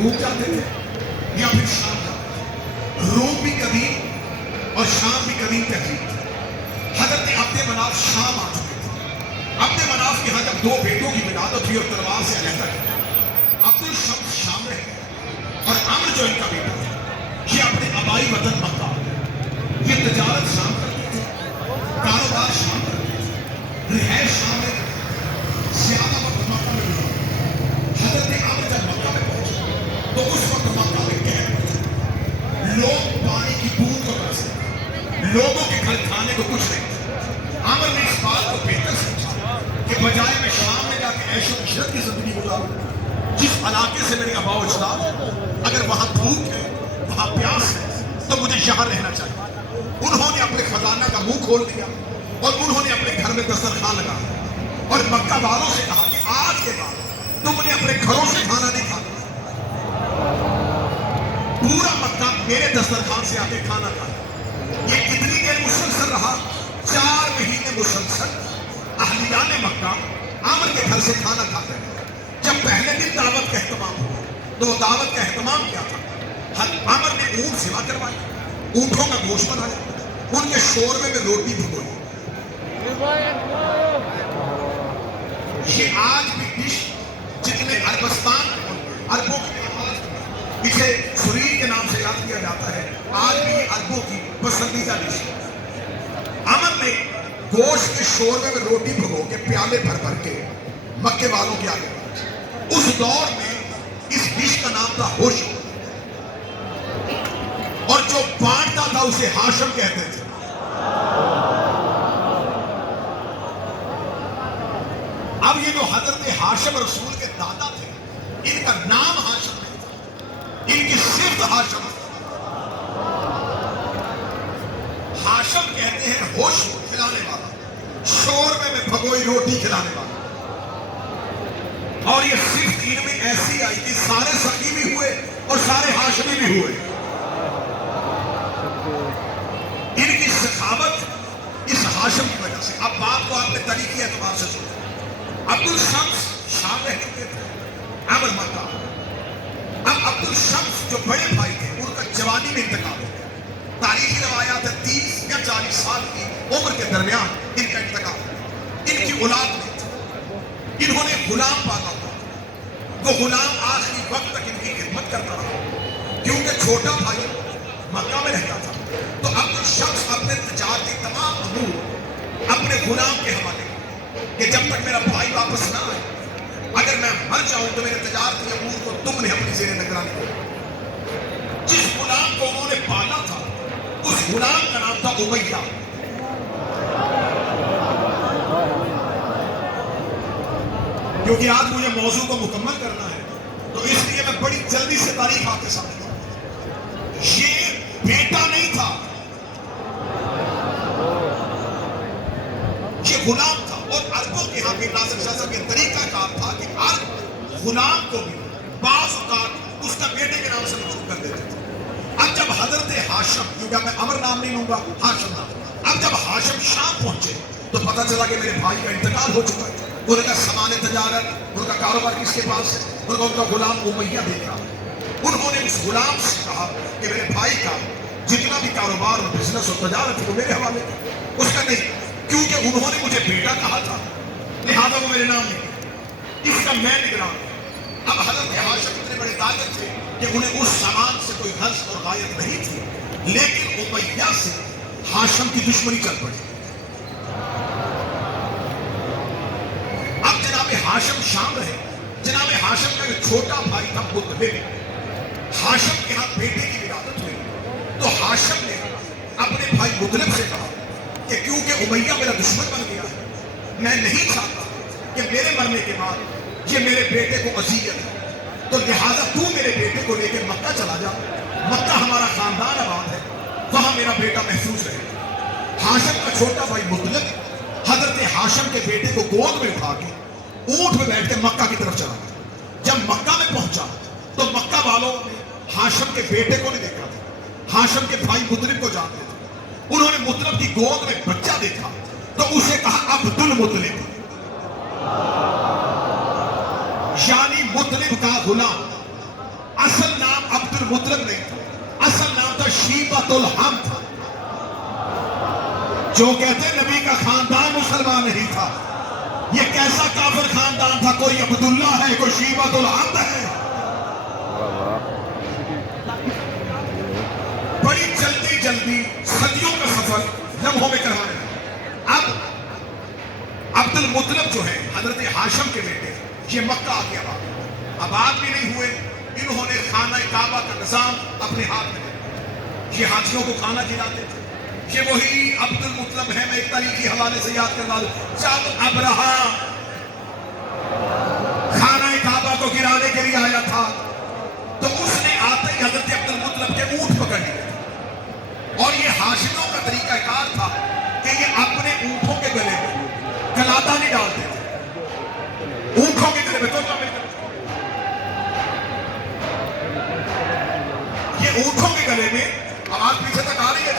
Room जाते थे या फिर शाम जाते थे। रूम भी कदीम और शाम भी कदीम तहजीब थी। हजरत अब्दे मनाफ शाम आ चुके थे। अब्दे मनाफ के यहाँ जब दो बेटों की विलादत हुई और तलवार से अलहदा किया, अब्दुल शम्स शाम रह गए और अम्र जो इनका बेटा था ये अपने आबाई वतन मक्का, ये तजारत शाम करते थे, कारोबार शाम करते थे, रिहाइश शाम में ज्यादा वक्त मक्का में गुजारा। हजरत अम्र जब मक्का में पहुंचे तो उस वक्त मक्का में कहर मचा, लोग पानी की बूंद को तरसते थे, लोगों के घर खाने को कुछ नहीं था। अम्र ने इस बात को बेहतर समझा कि बजाय मैं शाम में जाके ऐशो इशरत की जिंदगी गुजारूं, जिस इलाके से मेरे आबा अजदाद, अगर वहां भूख है, वहां प्यास है, तो मुझे यहाँ रहना चाहिए। उन्होंने अपने खजाना का मुंह खोल दिया और उन्होंने अपने घर में दस्तरखान लगाया और मक्का वालों से कहा कि आज के बाद तुमने अपने घरों से खाना नहीं खाना, पूरा मक्का मेरे दस्तरखान से आके खाना खाया। ये कितनी देर मुसलसल रहा? 4 महीने मुसलसल अहलियाने मक्का आमर के घर से खाना खाते रहे। जब पहले दिन दावत का एहतमाम हुआ तो वो दावत का एहतमाम क्या था? आमर ने ऊंट सेवा करवाई, ऊंटों का गोश्त बनाया, उनके शोरबे में रोटी भिगोई। ये आज भी डिश जितने अरबस्तान अरबों के इसे सुरीन के नाम से याद किया जाता है, आज भी ये अरबों की पसंदीदा डिश है। अमर ने गोश्त के शोरबे में रोटी भिगो के प्याले भर भर के मक्के वालों के आगे, उस दौर में इस डिश का नाम था होश, और जो बांटता था उसे हाशम कहते थे। अब ये जो हजरत हाशम रसूल के दादा थे, इनका नाम हाशम नहीं था, इनकी सिर्फ हाशम था। हाशम कहते हैं होश खिलाने वाला, शोरबे में भगोई रोटी खिलाने वाला। और ये सिर्फ इनमें ऐसी आई कि सारे सखी भी हुए और सारे हाशमी भी हुए। इनकी सखावत इस हाशम की वजह से। अब बात को आपने तरीके एतबार से सुना। अब्दुल शम्स शाम रह चुके थे, अमर मक्का। अब अब्दुल शम्स जो बड़े भाई थे उनका जवानी में इंतकाल हो गया। तारीखी रवायात है 30 या 40 साल की उम्र के दरमियान इनका इंतकाल। इनकी औलाद नहीं थी, इन्होंने गुलाम पाला था। वो गुलाम आखिरी वक्त तक इनकी खिदमत करता रहा, क्योंकि छोटा भाई मक्का में रहता था। तो अब्दुल शम्स अपने तजारती तमाम अमूर अपने गुलाम के हवाले कि जब तक मेरा भाई वापस ना आए, अगर मैं मर जाऊं तो मेरे तजारती अमूर को तुमने अपनी ज़ेरे निगरानी करो। जिस गुलाम को उन्होंने पाला था उस गुलाम का नाम था उमैया। क्योंकि आज मुझे मौजू को मुकम्मल करना है तो इसलिए मैं बड़ी जल्दी से तारीख आपके सामने। ये बेटा नहीं था, ये गुलाम था। और अरबों के यहाँ पे नासिर शाह साहब ये तरीका कार था कि अरब गुलाम को भी बाज़ औक़ात उसका बेटे के नाम से मंसूब कर देते थे। अब जब हजरत हाशम, क्योंकि मैं अमर नाम नहीं लूंगा, हाशम नाम, अब जब हाशम शाम पहुंचे तो पता चला कि मेरे भाई का इंतकाल हो चुका है। उनका सामान तजारत, उनका कारोबार किसके पास है? उनका गुलाम उमैया देख रहा है। उन्होंने उस गुलाम से कहा कि मेरे भाई का जितना भी कारोबार और बिजनेस और तजारत है वो मेरे हवाले है। उसका नहीं, क्योंकि उन्होंने मुझे बेटा कहा था, लिहाजा वो मेरे नाम नहीं, इसका मैं निगरान। अब हजरत हाशम इतने बड़े ताकत थे कि उन्हें उस सामान से कोई हर्ष और गायब नहीं थी, लेकिन उमैया से हाशम की दुश्मनी चल पड़ी। अब जनाब हाशम शाम रहे। जनाब हाशम का एक छोटा भाई था मुतलिब। हाशम के यहाँ बेटे की विरासत हुई तो हाशम ने अपने भाई मुतलिब से कहा कि क्योंकि उमैया मेरा दुश्मन बन गया है, मैं नहीं चाहता कि मेरे मरने के बाद ये मेरे बेटे को अज़ियत है, तो लिहाजा तू मेरे बेटे को लेकर मक्का चला जा। मक्का हमारा खानदान आबाद है, वहां मेरा बेटा महफूज रहे। हाशम का छोटा भाई मुतलिब हजरत हाशम के बेटे को गोद में उठा के ऊंट में बैठ के मक्का की तरफ चला गया। जब मक्का में पहुंचा तो मक्का वालों ने हाशम के बेटे को नहीं देखा था, हाशम के भाई मुतलिब को जानते थे। उन्होंने मुतलिब की गोद में बच्चा देखा तो उसे कहा अब्दुल मुतलिब, यानी मुतलिब का गुलाम। اصل نام عبد المطلب نہیں تھا، اصل نام تھا شیبۃ الحمد. جو کہتے ہیں نبی کا خاندان مسلمان نہیں تھا، یہ کیسا کافر خاندان تھا؟ کوئی عبداللہ ہے، کوئی شیبۃ الحمد ہے. بڑی جلدی جلدی صدیوں کا سفر لمحوں میں کروانے لگا. اب عبد المطلب جو ہے حضرت ہاشم کے بیٹے، یہ مکہ آ گیا، آباد بھی نہیں ہوئے. انہوں نے خانہ کعبہ کا نظام اپنے ہاتھ میں لیا. یہ حاجیوں کو کھانا کھلاتے تھے. یہ وہی عبد المطلب ہے. میں ایک تاریخی حوالے سے یاد کروا دوں، جب ابرہا خانہ کعبہ کو گرانے کے لیے آیا تھا تو اس نے آتے ہی حضرت عبد المطلب کے اونٹ پکڑ لیے. اور یہ ہاشمیوں کا طریقہ کار تھا کہ یہ اپنے اونٹوں کے گلے میں کلادہ نہیں ڈالتے تھے. اونٹوں کے گلے میں تو یہ اونٹوں کے گلے میں آواز پیچھے تک آ رہی ہے.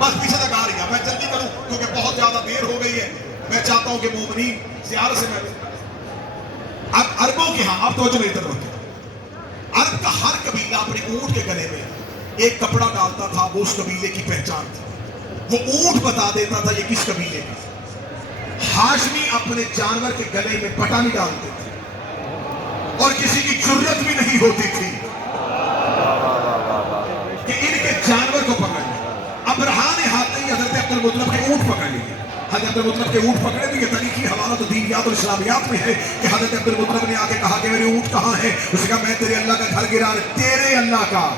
بس پیچھے تک آ رہی ہے. میں جلدی کروں کیونکہ بہت زیادہ دیر ہو گئی ہے. میں چاہتا ہوں کہ مومنین زیارت سے میں اب عربوں کے ہاں آپ توجہ نہیں کرتے. عرب کا ہر قبیلہ اپنے اونٹ کے گلے میں ایک کپڑا ڈالتا تھا. وہ اس قبیلے کی پہچان تھی. وہ اونٹ بتا دیتا تھا یہ کس قبیلے کا. ہاشمی اپنے جانور کے گلے میں پٹا نہیں ڈالتے تھے اور کسی کی جرت بھی نہیں ہوتی تھی کہ ان کے جانور کو پکڑ لیں. ابرہا نے ہاتھ ہی حضرت عبد المطلب کے اونٹ پکڑ لیے. حضرت عبد المطلب کے اونٹ پکڑے. تو یہ تاریخی حوالہ تو دینیات اور اسلامیات میں ہے کہ حضرت عبد المطلب نے آ کے کہا کہ میرے اونٹ کہاں ہے. اس نے کہا میں تیرے اللہ کا گھر گرا رہا. تیرے اللہ کا.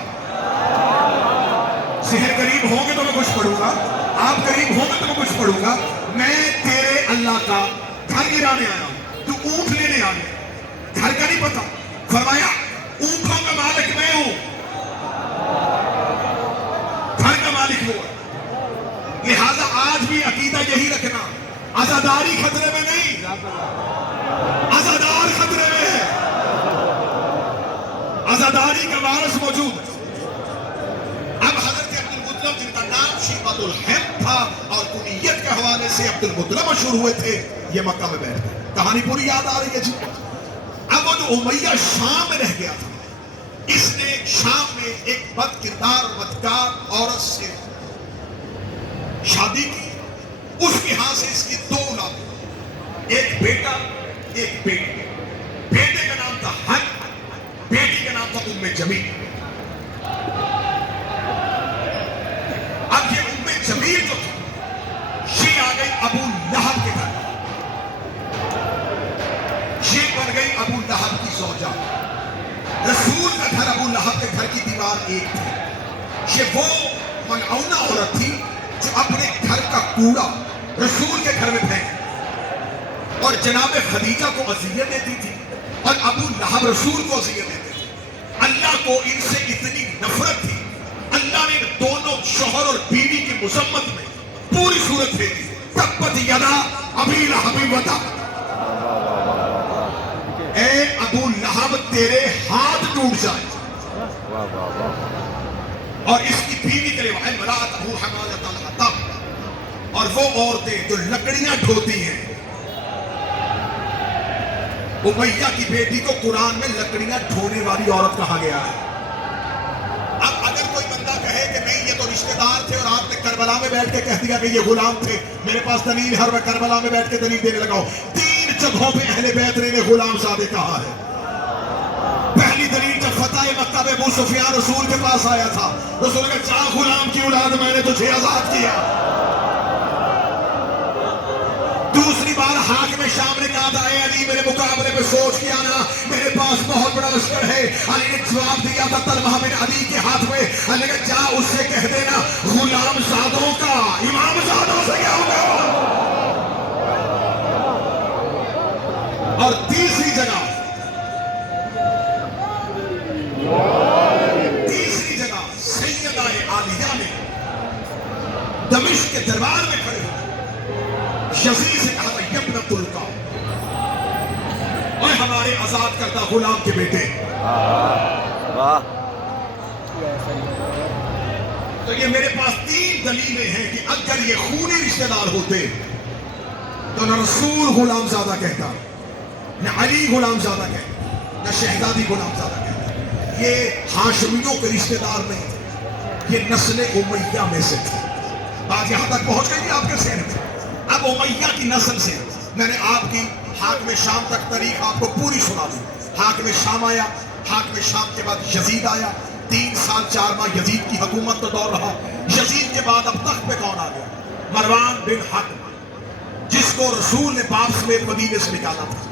ذہن قریب ہوں گے تو میں کچھ پڑھوں گا، آپ قریب ہوں گے تو میں کچھ پڑھوں گا. میں تیرے اللہ کا گھر گرانے آیا ہوں، تو اونٹ لینے آ گیا. گھر کا نہیں پتا. فرمایا اونٹوں کا مالک میں ہوں، گھر کا مالک وہ. لہذا آج بھی عقیدہ یہی رکھنا، عزاداری خطرے میں نہیں، عزادار خطرے میں ہے. عزاداری کا وارث موجود ہے. اب حضرت عبد المطلب جن کا نام شیبۃ الحمد تھا اور کنیت کے حوالے سے عبد المطلب مشہور ہوئے تھے، یہ مکہ میں بیٹھ گئے. کہانی پوری یاد آ رہی ہے جی. اب وہ جو امیہ شام میں رہ گیا تھا، اس نے شام میں ایک بد کردار بدکار عورت سے شادی کی. اس کے ہاں سے اس کی 2 اولاد، ایک بیٹا ایک بیٹی. بیٹے کا نام تھا حج، بیٹی کا نام تھا ام جمیل. اب یہ ام جمیل جو تھی یہ آ گئی ابو لہب کے گھر. یہ بن گئی ابو لہب کی زوجہ. رسول کا گھر ابو لہب کے گھر کی دیوار ایک تھی. یہ وہ ملعونہ عورت تھی جو اپنے گھر کا کوڑا رسول کے گھر میں پھینک اور جناب خدیجہ کو اذیت دیتی تھی اور ابو لہب رسول کو اذیت دیتے تھے. اللہ کو ان سے اتنی نفرت تھی، اللہ نے دونوں شوہر اور بیوی کی مذمت میں پوری صورت بھیجی. تبت یدا ابی لہب وتب. اے ابو لہب تیرے ہاتھ ٹوٹ جائے. اور اس کی بیوی کے لیے امرأتہ حمالۃ الحطب، اور وہ عورتیں جو لکڑیاں ڈھوتی ہیں. امیہ کی بیٹی کو قرآن میں لکڑیاں ڈھونے والی عورت کہا گیا ہے. اب اگر کوئی بندہ کہے کہ نہیں یہ تو رشتہ دار تھے اور آپ نے کربلا میں بیٹھ کے کہہ دیا کہ یہ غلام تھے، میرے پاس دلیل ہے اور میں کربلا میں بیٹھ کے دلیل دینے لگا ہوں. 3 جگہوں پہ اہل بیت نے غلام زادے کہا ہے. پہلی دلیل جب فتح مکہ میں ابو سفیان رسول کے پاس آیا تھا، رسول نے کہا جا غلام کی اولاد، میں نے تجھے آزاد کیا. دوسری بار حاکم شام نے کہا تھا اے علی میرے مقابلے میں سوچ کے آنا، میرے پاس بہت بڑا لشکر ہے. علی نے جواب دیا تھا طلحہ بن علی کے ہاتھ میں. علی نے کہا جا اس سے کہہ دینا غلام زادوں کا امام زادوں سے کیا ہوگا. اور تیسری جگہ سیدہ عالیہ نے دمشق کے دربار میں کھڑے ہو یزید سے کہا تھا یبنۃ القوم، اور ہمارے آزاد کردہ غلام کے بیٹے. تو یہ میرے پاس 3 دلیلیں ہیں کہ اگر یہ خونی رشتہ دار ہوتے تو نہ رسول غلام زادہ کہتا نہ علی غلام زادہ کہتا. نہ شہزادی غلامزادہ کہلاتے تھے. یہ ہاشمیوں کے رشتہ دار نہیں تھے, یہ نسل امیہ میں سے تھے. بات یہاں تک پہنچ گئی آپ کے ذہن میں. اب امیہ کی نسل سے میں نے آپ کی حاکم شام تک تاریخ آپ کو پوری سنا دی. حاکم شام آیا, حاکم شام کے بعد یزید آیا. 3 سال 4 ماہ یزید کی حکومت کا دور رہا. یزید کے بعد اب تخت پہ کون آ گیا؟ مروان بن حکم, جس کو رسول نے باپ سمیت مدینے سے نکالا تھا.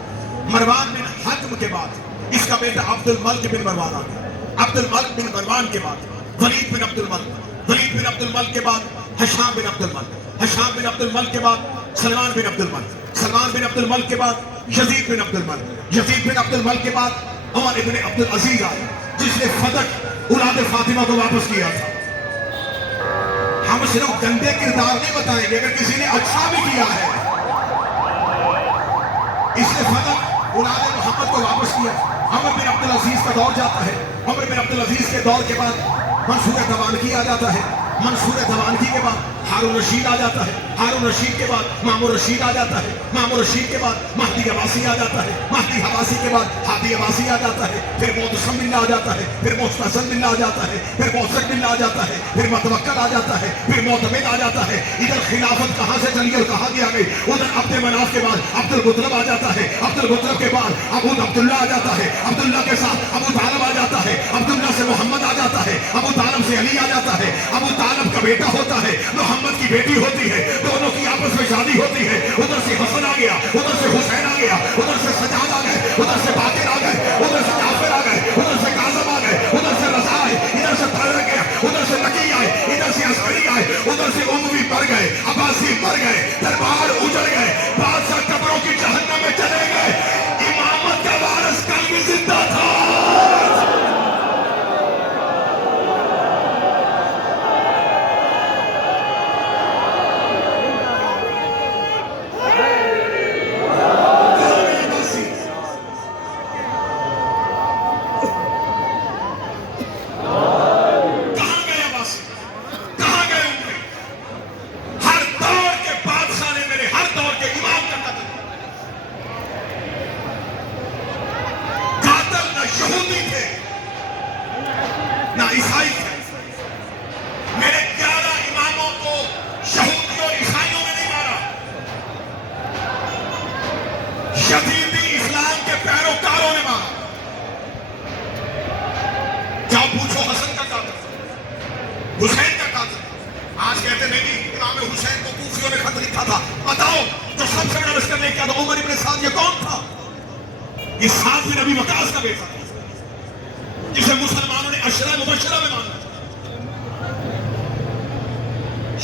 مروان بن حکم کے بعد اس کا بیٹا عبد الملک بن مروان آ گیا. عبد الملک بن مروان کے بعد ولید بن عبد الملک, ولید بن عبد الملک کے بعد ہشام بن عبد الملک, ہشام بن عبد الملک کے بعد سلمان بن عبد الملک, سلمان بن عبد الملک کے بعد یزید بن عبد الملک, یزید بن عبد الملک کے بعد عمر ابن عبد العزیز آئے, جس نے فتح اولاد فاطمہ کو واپس کیا تھا. ہم صرف گندے کردار نہیں بتائیں گے, اگر کسی نے اچھا بھی کیا ہے, اس نے فتح اولاد محمد کو واپس کیا. عمر بن عبد العزیز کا دور جاتا ہے. عمر بن عبد العزیز کے دور کے بعد منصور دوانگی آ جاتا ہے. منصور دوانگی کے بعد ہارون رشید آ جاتا ہے. ہارون رشید کے بعد مامون رشید آ جاتا ہے. مامون رشید کے بعد مہدی عباسی آ جاتا ہے. مہدی عباسی کے بعد ہادی عباسی آ جاتا ہے. پھر معتصم باللہ آ جاتا ہے. پھر مستحسن باللہ آ جاتا ہے. پھر موثق باللہ آ جاتا ہے. پھر متوکل آ جاتا ہے. پھر معتمد آ جاتا ہے. ادھر خلافت کہاں سے چلی اور کہاں گیا گئی. ادھر عبد مناف کے بعد عبد المطلب آ جاتا ہے. عبد المطلب کے بعد ابو عبداللہ آ جاتا ہے. عبداللہ کے ساتھ ابو طالب آ جاتا ہے. عبداللہ سے محمد آ جاتا ہے. ابو طالب سے علی آ جاتا ہے. ابو طالب کا بیٹا ہوتا ہے, محمد کی بیٹی ہوتی ہے, دونوں کی آپس میں شادی ہوتی ہے. ادھر سے حسن آ گیا, ادھر سے حسین آ گیا, ادھر سے سجاد آ گئے, ادھر سے باقر آ گئے, ادھر سے جعفر آ گئے, ادھر سے کاظم آ گئے, ادھر سے رضا آئے, ادھر سے طارق آئے, ادھر سے نقی آئے, ادھر سے عسکری آئے, ادھر سے اموی مر گئے, عباسی مر گئے, دربار اجڑ گئے, بادشاہ قبروں کی جہنم میں چلے گئے. امامت کا وارث کل بھی زندہ تھا.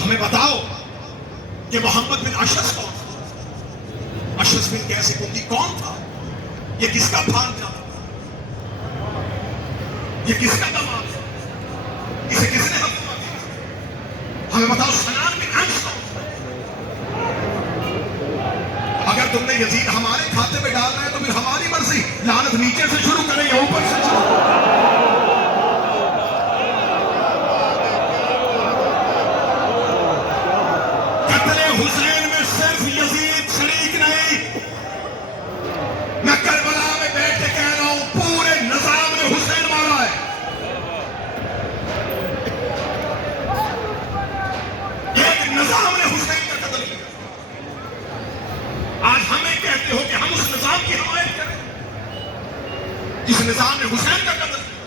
ہمیں بتاؤ کہ محمد بن اشعث کون تھا؟ اشعث بن قیس کندی کون تھا؟ یہ کس کا بھانجا تھا؟ یہ کس کا داماد تھا؟ اسے کس نے حکومت دی؟ ہمیں بتاؤ سنان بن انس کون تھا؟ اگر تم نے یزید ہمارے کھاتے میں ڈالنا ہے تو پھر ہماری مرضی, لعنت نیچے سے شروع کریں یا اوپر سے شروع. حسین میں صرف یزید شریک نہیں, میں کربلا میں بیٹھ کے کہہ رہا ہوں پورے نظام نے حسین مارا ہے. ایک نظام نے حسین کا قتل کیا. آج ہمیں کہتے ہو کہ ہم اس نظام کی حمایت کریں جس نظام نے حسین کا قتل کیا.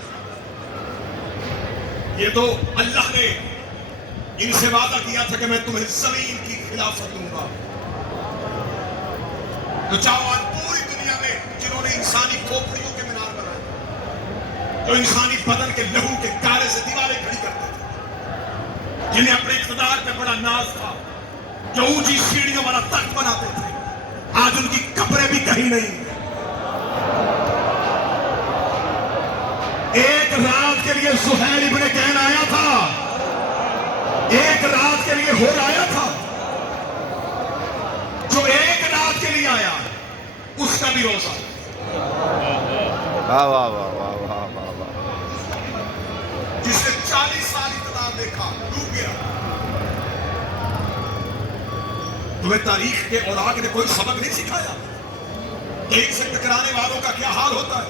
یہ تو اللہ نے ان سے وعدہ کیا تھا کہ میں تمہیں زمین کی خلافت دوں گا. تو چاہو آج پوری دنیا میں جنہوں نے انسانی کھوپڑیوں کے مینار بنائے, جو انسانی بدن کے لہو کے کارے سے دیواریں کھڑی کرتے تھے, جنہیں اپنے اقتدار پہ بڑا ناز تھا, جو اونچی سیڑھیوں والا تخت بناتے تھے, آج ان کی قبریں بھی کہیں نہیں. ایک رات کے لیے سہیل ابن کہن آیا تھا, ایک رات کے لیے ہو آیا تھا. جو ایک رات کے لیے آیا اس کا بھی روزہ. واہ واہ واہ واہ واہ واہ واہ. جس نے 40 سال اقتدار دیکھا ڈوب گیا. تمہیں تاریخ کے اوراق نے کوئی سبق نہیں سکھایا کہ ان سے ٹکرانے والوں کا کیا حال ہوتا ہے؟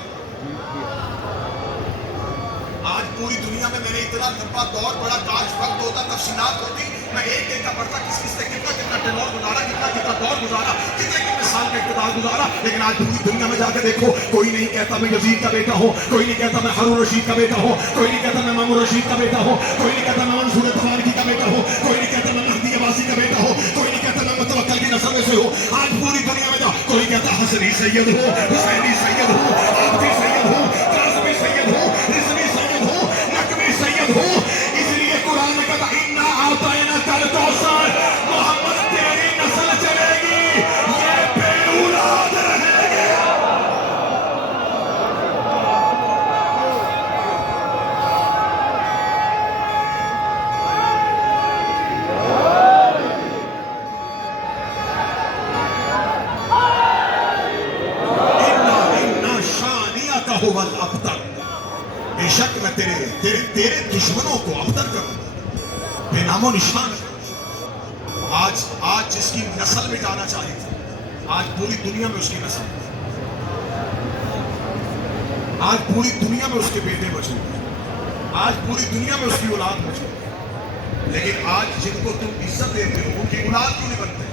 آج پوری دنیا میں میرے اتنا لمبا دور پڑا، کاش وقت ہوتا، تفصیلات ہوتی، میں ایک ایک کا پڑھتا کس کس نے کتنا ٹینور گزارا، کتنا دور گزارا، کتنے سال کا اقتدار گزارا. لیکن آج پوری دنیا میں جا کے دیکھو، کوئی نہیں کہتا میں یزید کا بیٹا ہوں، کوئی نہیں کہتا میں ہارون رشید کا بیٹا ہوں، کوئی نہیں کہتا میں مامون رشید کا بیٹا ہوں، کوئی نہیں کہتا میں منصور تبارکی کا بیٹا ہوں، کوئی نہیں کہتا میں مہدی عباسی کا بیٹا ہوں، کوئی نہیں کہتا میں متوکل کی نسل میں سے ہوں. آج پوری دنیا میں جا کوئی کہتا حسنی سید ہوں، حسینی سید ہوں، آبدی سید ہوں، قاسمی سید ہوں، رضوی سید ہوں، نقوی سید ہوں. اس لیے قرآن میں کہتا اِنَّا أَعْطَيْنَاكَ الْكَوْثَرَ، محمد تیری نسل چلے گی، یہ بے اولاد رہیں گے. اِنَّا شَانِئَكَ هُوَ الْأَبْتَرُ، بے شک میں تیرے دشمنوں کو ابتر کروں، بے نام و نشان. آج جس کی نسل مٹانا چاہیے تھی، آج پوری دنیا میں اس کی نسل، آج پوری دنیا میں اس کے بیٹے بچے، آج پوری دنیا میں اس کی اولاد بچے. لیکن آج جن کو تم عزت دیتے ہو ان کی اولاد کیوں نہیں بنتے؟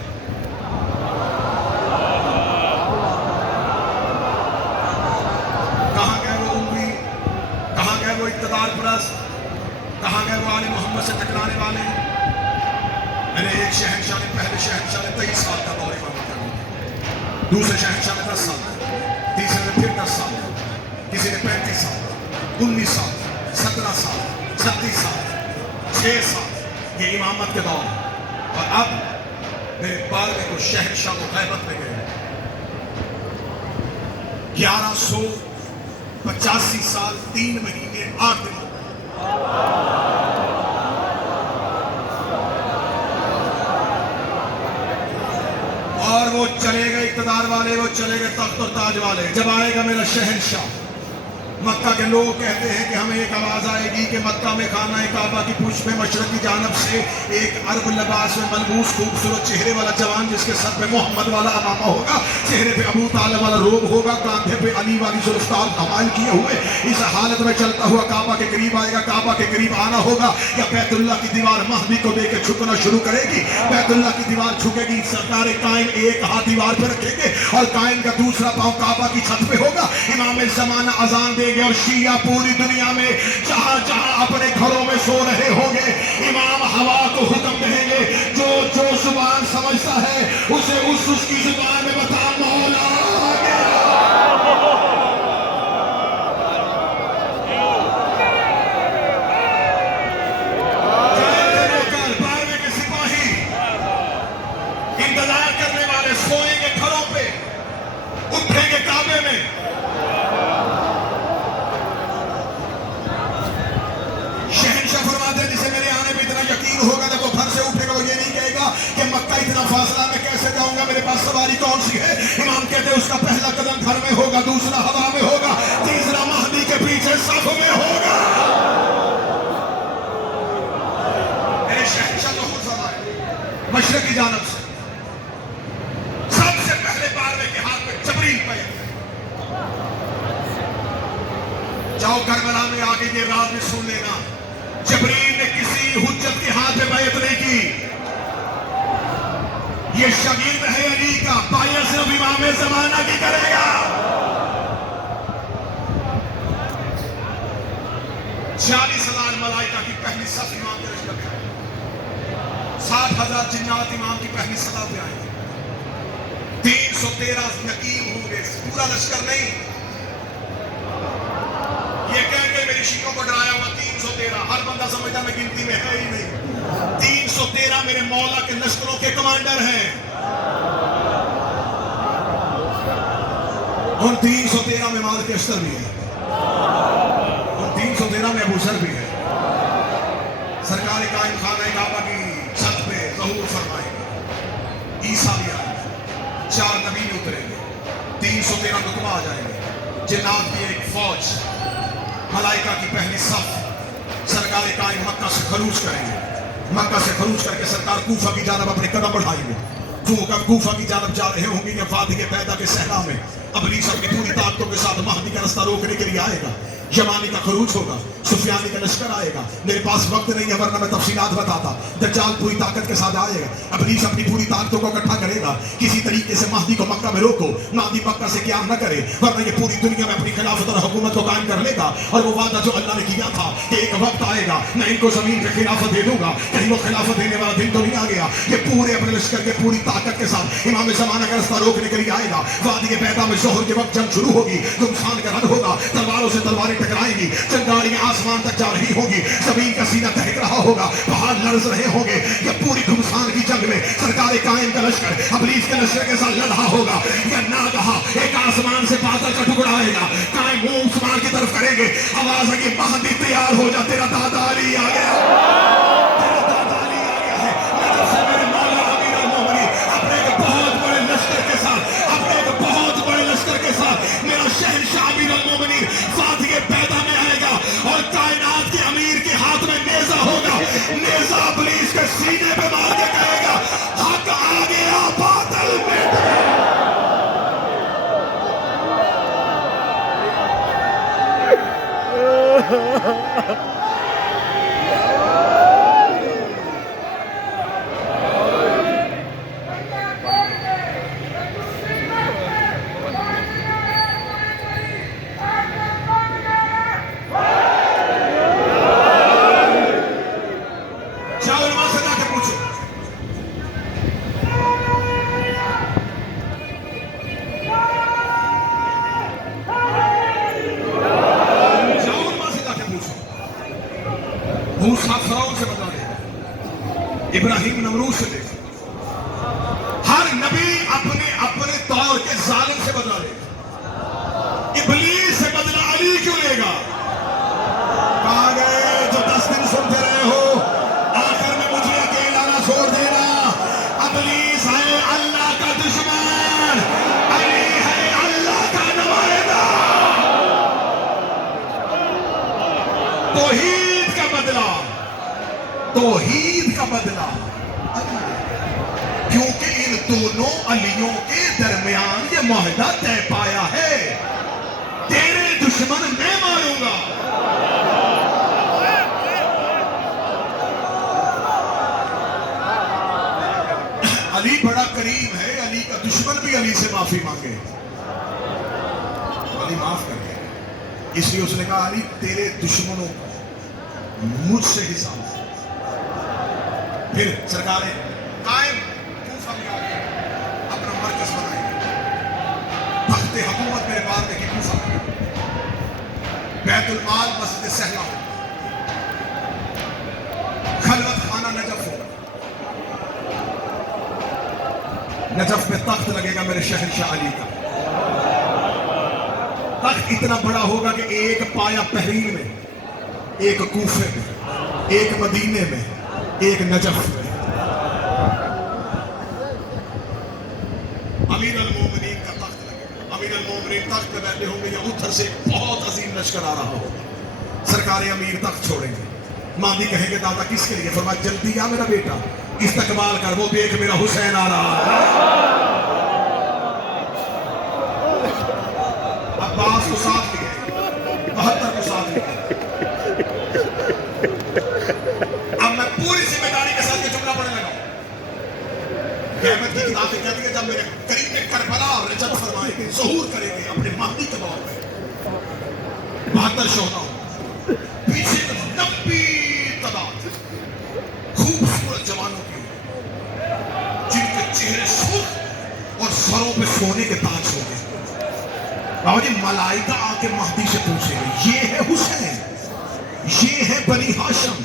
کہاں گئے وہ اموی، کہاں گئے وہ اقتدار پرست، کہاں گئے وہ آل محمد سے ٹکرانے والے؟ میں نے ایک شہنشاہ نے، پہلے شہنشاہ نے 23 سال کا دور اقامت کر لیا، دوسرے شہنشاہ نے 10 سال کا، تیسرے نے پھر 10 سال کا، کسی نے 35 سال، 19 سال، 17 سال، 36 سال، 6 سال، یہ امامت کے دور. اور اب میرے 12ویں کو شہنشاہ کو غیبت میں گئے 1185 سال 3 مہینے 8 دن. اور وہ چلے گئے اقتدار والے، وہ چلے گئے تخت و تاج والے. جب آئے گا میرا شہنشاہ، مکہ کے لوگ کہتے ہیں کہ ہمیں ایک آواز آئے گی کہ مکہ میں خانہ کعبہ کی پشت میں مشرق کی جانب سے ایک عرب لباس میں ملبوس خوبصورت چہرے والا جوان، جس کے سر پہ محمد والا امامہ ہوگا، چہرے پہ ابو طالب والا روب ہوگا، کاندھے پہ علی والی زلفقار حمائل کیے ہوئے، اس حالت میں چلتا ہوا کعبہ کے قریب آئے گا. کعبہ کے قریب آنا ہوگا یا بیت اللہ کی دیوار مہدی کو دے کے جھکنا شروع کرے گی. بیت اللہ کی دیوار جھکے گی، سرکار قائم ایک ہاتھ دیوار پہ رکھیں گے اور قائم کا دوسرا پاؤں کعبہ کی چھت پہ ہوگا. امام زمانہ اذان دے گے اور شیعہ پوری دنیا میں جہاں جہاں اپنے گھروں میں سو رہے ہوں گے، امام ہوا کو حکم دیں گے، جو جو زبان سمجھتا ہے اسے اس کی زبان میں بتا مولا آ گیا. بارہویں کے سپاہی انتظار کرنے والے سوئیں گے گھروں پہ، اٹھیں گے کعبے میں. شہنشاہ فرماتے ہیں جسے میرے آنے پہ اتنا یقین ہوگا، جب وہ گھر سے اٹھے گا وہ یہ نہیں کہے گا کہ مکہ اتنا فاصلہ میں کیسے جاؤں گا، میرے پاس سواری کون سی ہے. امام کہتے ہیں اس کا پہلا قدم گھر میں ہوگا، دوسرا ہوا میں ہوگا، تیسرا مہدی کے پیچھے صف میں ہوگا. میرے شہنشاہ کو خود فرمائے مشرق کی جانب سے سب سے پہلے 12ویں کے ہاتھ میں جبریل پہ جاؤ کربلا میں آگے یہ راز میں سن لینا، جبریل نے کسی حجت کے ہاتھ میں بیعت نہیں کی. یہ شاگرد ہے علی کا، بیعت صرف امام زمانہ کی کرے گا. 40,000 ملائکہ کی پہلی صف امام کے رشتہ پہ آئی، 60,000 جنات امام کی پہلی صدا پہ آئی، 313 نقیب ہوں گے، پورا لشکر نہیں. یہ کہہ کے میری شیعوں کو ڈرایا ہوا 313، ہر بندہ سمجھتا میں گنتی میں ہے ہی نہیں. 313 میرے مولا کے لشکروں کے کمانڈر ہیں. اور 313 میں مالک اشتر بھی ہے، اور 313 میں ابو ذر بھی ہے. سرکار قائم خانہ کعبہ کی چھت پہ ظہور فرمائے گا، عیسیٰ بھی آئے گا، 4 نبی اتریں گے، 313 رتبہ آ جائیں گے، جنات کی ایک فوج، ملائکہ کی پہلی صف. سرکار قائم مکہ سے خروج کریں گے، مکہ سے خروج کر کے سرکار کوفہ کی جانب اپنے قدم بڑھائیں گے. کوفہ کی جانب جا رہے ہوں گے کہ وادی پیدا کے صحرا میں ابلیس اپنی پوری طاقتوں کے ساتھ مہدی کا راستہ روکنے کے لیے آئے گا. यमानी का खरूज होगा, सुफियानी का लश्कर आएगा। मेरे पास वक्त नहीं है वरना मैं तफसीलात बताता। दज्जाल पूरी ताकत के साथ आएगा, इब्लीस अपनी पूरी ताकतों को इकट्ठा करेगा। किसी तरीके से महदी को मक्का में रोको, महदी मक्का से क्या न करे, वरना ये पूरी दुनिया में अपनी खिलाफत और हुकूमत को कायम कर लेगा। और वो वादा जो अल्लाह ने किया था कि एक वक्त आएगा मैं इनको जमीन पे खिलाफत दे दूंगा, कहीं वो खिलाफत देने वाला दिन तो नहीं आ गया। ये पूरे अपने लश्कर के पूरी ताकत के साथ इमाम ज़माना का रास्ता रोकने के लिए आएगा। वादी के पैदा में जोहर के वक्त जंग शुरू होगी, गुमसान का रन होगा, तलवारों से तलवारें टकराएंगी, चिंगारियां आसमान तक जा रही होगी, जमीन का सीना दहक रहा होगा, पहाड़ लर्ज रहे होंगे। ये पूरी गुमसान की जंग में सरकार कायम का लश्कर इब्लीस के लश्कर के साथ लड़ रहा होगा। या नागहा एक आसमान से बादल का टुकड़ा आएगा, कायम मुंह आसमान की तरफ करेंगे, आवाज है कि महदी तैयार हो जा, तेरा दादा अली आ गया, तेरा दादा अली आ गया है। नजर से मेरे मौला अमीर अल-मोमिनीन अपने एक बहुत बड़े लश्कर के साथ, अपने एक बहुत बड़े लश्कर के साथ मेरा शहंशाह अमीर अल-मोमिनीन फातिह पैदा में आएगा और कायनात के अमीर के हाथ में नेजा होगा। नेजा इब्लीस के सीने पे मार के कहेगा हक आ गया, बातिल मिट गया। जाओ उलमा से जाके पूछो, जाओ उलमा से जाके पूछो। मूसा फिरौन से बदला लेगा, इब्राहिम नमरूद से लेगा, हर नबी अपने अपने तौर के जालिम से बदला लेगा। इब्लीस से बदला अली क्यों लेगा? कहा गए जो 10 दिन सुनते रहे हो, आखिर में मुझे अकेला ना छोड़ देना। इब्लीस है अल्लाह का दुश्मन, अली है अल्लाह का नुमाइंदा। तौहीद का बदला, तौहीद का बदला, क्योंकि इन दोनों अलियों के दरमियान ये मुआहदा तय पाया है, तेरे दुश्मन मैं मारूंगा। अली बड़ा करीम है, अली का दुश्मन भी अली से माफी मांगे, अली माफ कर दे। इसलिए उसने कहा अली तेरे दुश्मनों को मुझसे हिसाब। फिर सरकार कायम कूफा में आ गए, अपना मरकज बनाएंगे, तख्ते हुकूमत मेरे बार में की कूफा में, बैतुल माल मस्जिद सहला हो, खलवत खाना नजफ होगा, नजफ में तख्त लगेगा मेरे शहंशाह अली का। तख्त इतना बड़ा होगा कि एक पाया पहरीन में, एक कूफे में, एक मदीने में, एक नजफ में। अमीर अल-मोमिनीन का तख्त लगेगा, अमीर अल-मोमिनीन तख्त पे बैठे होंगे या उधर से बहुत अजीम लश्कर आ रहा होगा। सरकार अमीर तख्त छोड़ेंगे, मादी कहेंगे दादा किसके लिए? फरमाया जल्दी आ मेरा बेटा, इस्तकबाल कर, वो देख मेरा हुसैन आ रहा है। अब्बास को साथ लिए, 72 को साथ लिए। अब मैं पूरी जिम्मेदारी के साथ ये जुमला पढ़ने लगा। क़यामत की किताबें कहती है जब मेरे करीब में करबला और रजत फरमाएंगे, ज़हूर करेंगे अपने महदी के दौर में, 72 शोहदा पीछे 90 तादाद खूबसूरत जवानों की, जिनके चेहरे सुर्ख और सरों पे सोने के ताज होंगे। बाबा जी मलाइका आके महदी से पूछेंगे ये है हुसैन, ये है बनी हाशिम,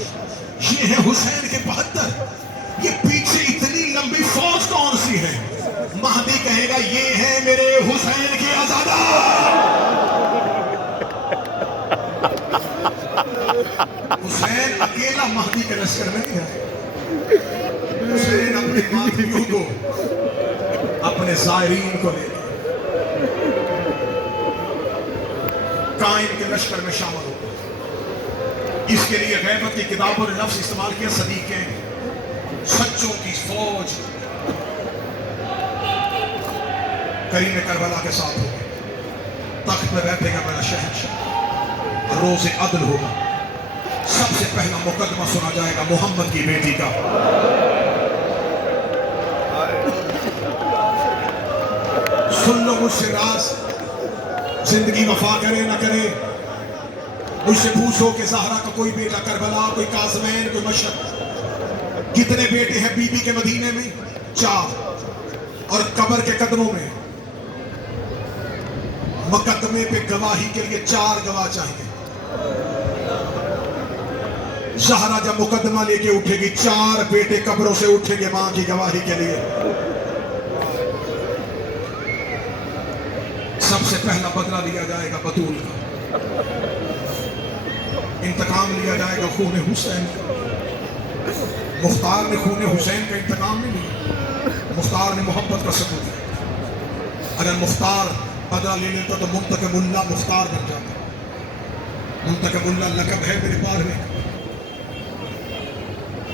ये है हुसैन के 72, ये पीछे इतनी लंबी फौज कौन सी है? महदी कहेगा ये है मेरे हुसैन के आजादा। हुसैन अकेला महदी के लश्कर में नहीं है, हुसैन अपने मातमियों को, अपने ज़ायरीन को लेकर कायम के लश्कर में शामिल हो। इसके लिए गैबत की किताबों ने लफ्ज़ इस्तेमाल किया सदीके, सच्चों की फौज करीम करबला के साथ हो, तख्त पे बैठेगा मेरा शहंशाह, रोज़ अदल होगा। सबसे पहला मुकदमा सुना जाएगा मोहम्मद की बेटी का। सुन लो मुझसे राज, जिंदगी वफा करे ना करे। मुझसे पूछो कि ज़हरा का कोई बेटा करबला, कोई काज़मैन, कोई मशहद। कितने बेटे हैं बीबी के मदीने में? 4। और कब्र के कदमों में मुकदमे पे गवाही के लिए 4 गवाह चाहिए। ज़हरा जब मुकदमा लेके उठेगी, 4 बेटे कब्रों से उठेंगे मां की गवाही के लिए। सबसे पहला बदला लिया जाएगा बतूल का, इंतकाम लिया जाएगा खून हुसैन का। मुख्तार ने खून हुसैन का इंतकाम नहीं लिया, मुख्तार ने मोहब्बत का सबूत दिया। अगर मुख्तार बदला ले लेता तो मुंतकमुल्ला मुख्तार बन जाता। मुंतकमुल्ला लक़ब है मेरे पार में।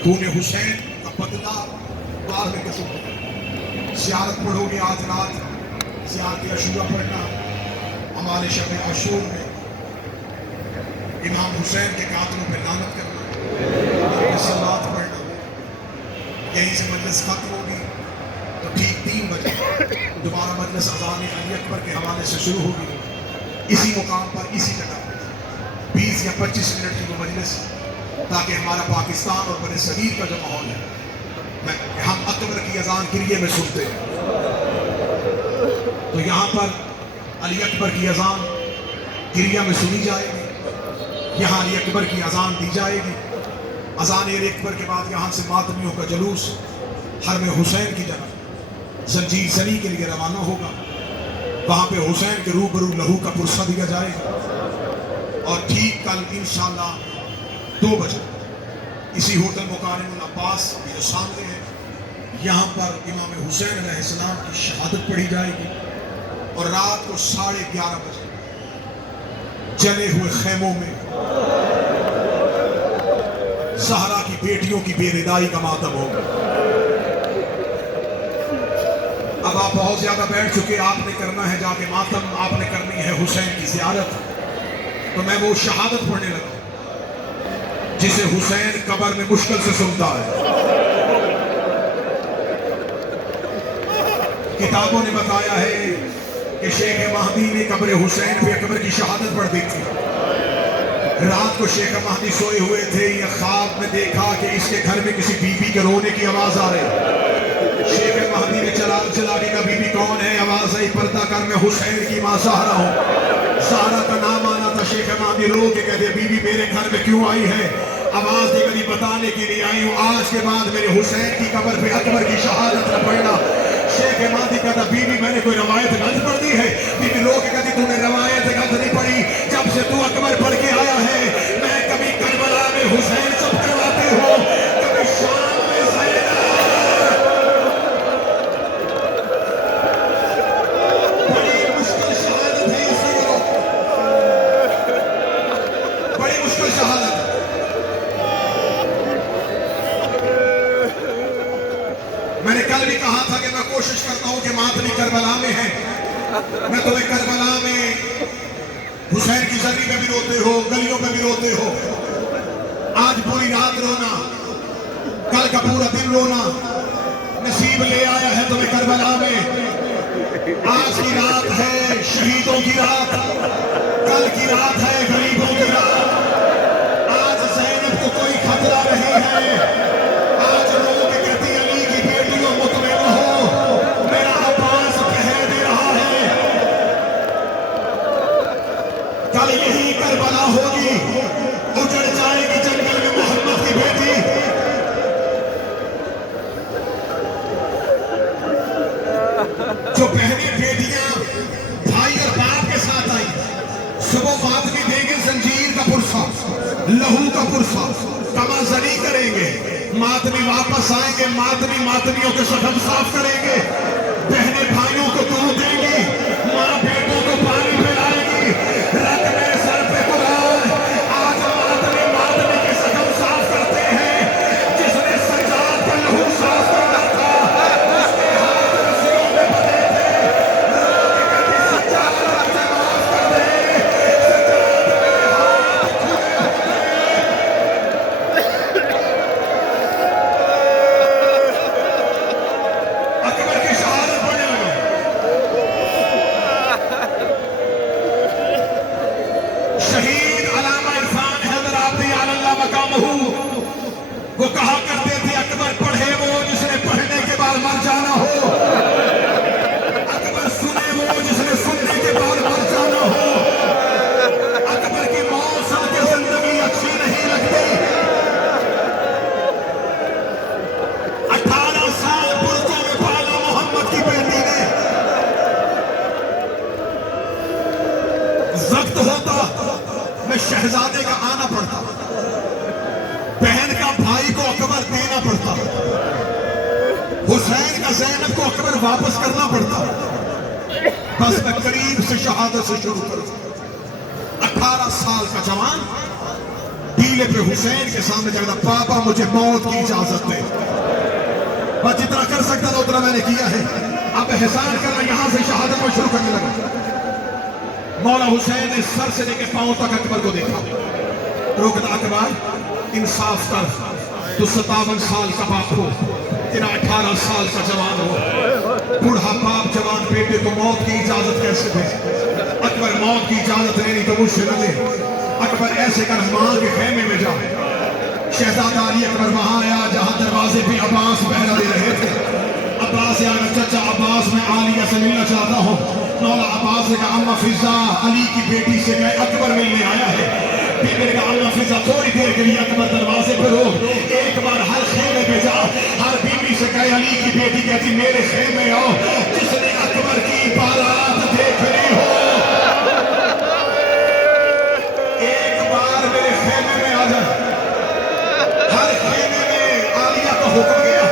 खून हुसैन का बदला पार में कैसे होगा? ज़ियारत पढ़ोगे आज रात, ज़ियारत अशूरा पढ़ना। हमारे शब आशूर में इमाम हुसैन के कातलों पे लानत करना, सलात पढ़ना। यहीं से मजलिस खत्म होगी तो ठीक 3 बजे दोबारा मजलिस अज़ान अली अकबर के हवाले से शुरू होगी। इसी मुकाम पर, इसी जगह 20 या 25 मिनट की वो मजलिस, ताकि हमारा पाकिस्तान और बड़े सगीर का जो माहौल है, हम अकबर की अज़ान किरिए में सुनते हैं। तो यहाँ पर अली अकबर की अज़ान किरिया में सुनी जाएगी, यहाँ अली अकबर की अज़ान दी जाएगी। अज़ान अली अकबर के बाद यहाँ से मातमियों का जुलूस हरम हुसैन की जगह जंजीर ज़नी के लिए रवाना होगा। वहाँ पे हुसैन के रूबरू लहू का पुरसा दिया जाएगा। और ठीक कल इंशाअल्लाह 2 बजे इसी होटल मुकारिमुल अब्बास जो सामने है, यहाँ पर इमाम हुसैन अलैहिस्सलाम की शहादत पढ़ी जाएगी। और रात को 11:30 बजे जले हुए खेमों में ज़हरा की बेटियों की बेरिदाई का मातम होगा। अब आप बहुत ज्यादा बैठ चुके, आपने करना है जाके मातम, आपने करनी है हुसैन की ज़ियारत। तो मैं वो शहादत पढ़ने लगा जिसे हुसैन कब्र में मुश्किल से सुनता है। किताबों ने बताया है कि शेख महदी ने कब्र हुसैन पे अकबर की शहादत पढ़ दी थी। रात को शेख महदी सोए हुए थे, या ख्वाब में देखा कि इसके घर में किसी बीबी के रोने की आवाज आ रही। शेख महदी ने चला के कहा बीबी कौन है? आवाज आई पर्दा कर, मैं हुसैन की मां ज़हरा हूँ। ज़हरा का नाम आना था। शेख महदी रो के कहते बीबी मेरे घर में क्यों आई है? आवाज दी मेरी बताने के लिए आई हूँ, आज के बाद मेरे हुसैन की कब्र पे अकबर की शहादत न पढ़ना। शेख महदी कहता बीबी मैंने कोई रवायत गलत पढ़ दी है? बीबी रो के कहती तूने रवायत गलत नहीं पढ़ी, जब से तू अकबर पढ़ के आया है मैं कभी करबला में हुसैन चुप करवाती हूँ, कभी शाम में ज़ैनब। बड़ी मुश्किल शहादत है इसलिए, बड़ी मुश्किल शहादत। मैंने कल भी कहा था कि मैं कोशिश करता हूं कि मातमी करबला में है। मैं तुम्हें करबला में हुसैन की जर्री में भी रोते हो, गलियों में भी रोते हो। आज पूरी रात रोना, कल का पूरा दिन रोना नसीब ले आया है तुम्हें करबला में। आज की रात है शहीदों की रात, कल की रात है गरीबों की रात। आज ज़ैनब को कोई खतरा नहीं है। आज लोग कहती अली की बेटियों मुतमईन हो, मेरा अब्बास कह दे रहा है कल यही करबला होगी, उजड़ जाएगी जंगल में मोहम्मद की बेटी। जो बहनें बेटियां भाई और बाप के साथ आई, सुबह फातमी देंगे जंजीर का पुरसा, लहू का पुरसा, तमाज़नी करेंगे, मातमी वापस आएंगे, मातमी मातमियों के शक्ल साफ करेंगे, बहनें भाइयों को दूध देंगी, माँ बेटों को पानी पिलाएगी, रख में सर पे कुरान। आज मातमी मातमी के शक्ल साफ करते हैं। जिसने सजाद का लहू साफ करना था उसके हाथ रस्सियों में बंधे थे। रोक के कहती सजाद मुझे माफ कर दे, सजाद मेरे हाथ शहजादे का आना पड़ता, बहन का भाई को अकबर देना पड़ता, हुसैन का ज़ैनब को अकबर वापस करना पड़ता। बस मैं करीब से शहादत से शुरू करूं। 18 साल का जवान टीले पे हुसैन के सामने जाकर, पापा मुझे मौत की इजाजत दे। बस जितना कर सकता था उतना मैंने किया है, अब एहसान करना, यहां से शहादत को शुरू करने लगा। मौला हुसैन ने सर से लेकर पांव तक अकबर को देखा। रोकता, अकबर इंसाफ कर, तू 57 साल का बाप हो, तेरा 18 साल का जवान हो, बूढ़ा बाप जवान बेटे को मौत की इजाजत कैसे दे? अकबर, मौत की इजाजत लेनी तो मुझसे न दे। अकबर, ऐसे कर, मां के खेमे में जा। शहजादा अली अकबर वहां आया जहां दरवाजे पे अब्बास पहरा दे रहे थे। अब्बास आया, चाचा अब्बास, मैं आलिया से मिलना चाहता हूँ। मौला अब्बास ने कहा, अम्मा फिजा अली की बेटी से मैं अकबर मिलने आया है। बीबी ने कहा, अम्मा फिजा थोड़ी देर के लिए अकबर दरवाजे पर हो, एक बार हर खेमे पे जा। हर बीबी से कहे, अली की बेटी कहती मेरे खेमे आओ, जिसने अकबर की बारात देख ली हो, एक बार मेरे खेमे में आ जाए। हर खेमे में आलिया का हुक्म गया।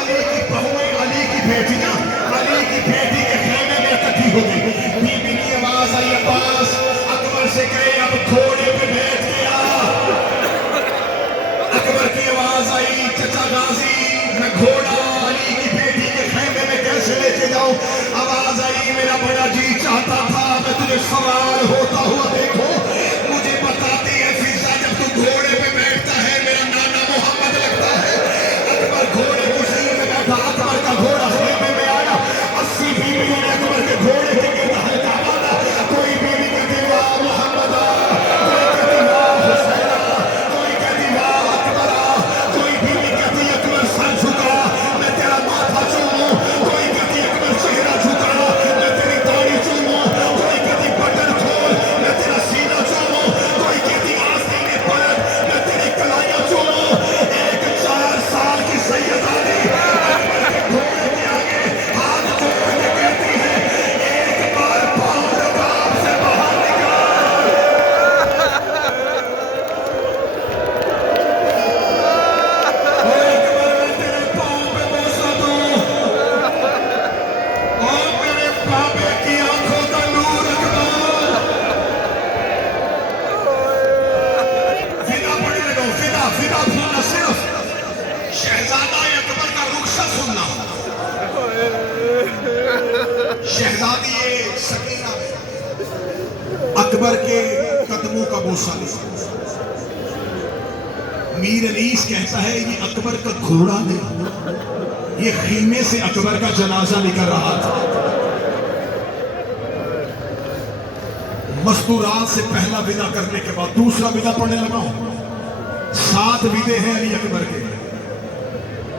अली की बहुएं, अली की बेटियां अली की बेटी के खेमे में इकट्ठी हो गई। बीबी की आवाज आई, अब्बास अकबर से कहे अब घोड़े पे बैठ गया। अकबर की आवाज आई, चचा गाजी मैं घोड़ा अली की बेटी के खेमे में कैसे लेके जाऊं? आवाज आई, मेरा बड़ा जी चाहता था मैं तुझे सवार होता हुआ देखो। मुझे बताती है फिजा, जब तू घोड़े पे बैठता है मेरा नाना मोहम्मद लगता है। अकबर घोड़े की सीट में बैठा, अकबर का घोड़ा खेमे में आया। 80 बीवियों ने अकबर के घोड़े के गिर्द हल्का बांधा। कोई बीवी कहती वाह मोहम्मद, कोई कहती वाह हुसैन, कोई कहती वाह अकबर, कोई बीवी कहती अकबर सर झुका मैं तेरा माथा चूमूं, कोई कहती अकबर चेहरा झुका मैं तेरी दाढ़ी चूमूं, कोई कहती बटन खोल मैं तेरा सीना चूमूं, कोई कहती आस्तीने पलट मैं तेरी कलाइयां चूमूं। एक 4 साल की सैयदानी अकबर के घोड़े के आगे हाथ जोड़ के कहती है, एक बार पांव रकाब से बाहर निकाल। एक बार मैं तेरे पांव पे बोसा दूं, और मेरे बाबे की आंखों का नूर अकबर। फिदा पड़ने लगो, फिदा फिदा सुनना, सिर्फ शहजादा अकबर का रुखसा सुनना। शहजादी सकीना अकबर के कदमों का बोसा लिया। मीर अनीस कहता है ये अकबर का घोड़ा नहीं, ये खीमे से अकबर का जनाजा निकल रहा था। मस्तूरात से पहला विदा करने के बाद दूसरा विदा पढ़ने लगा हूं। 7 विदे हैं अली अकबर के।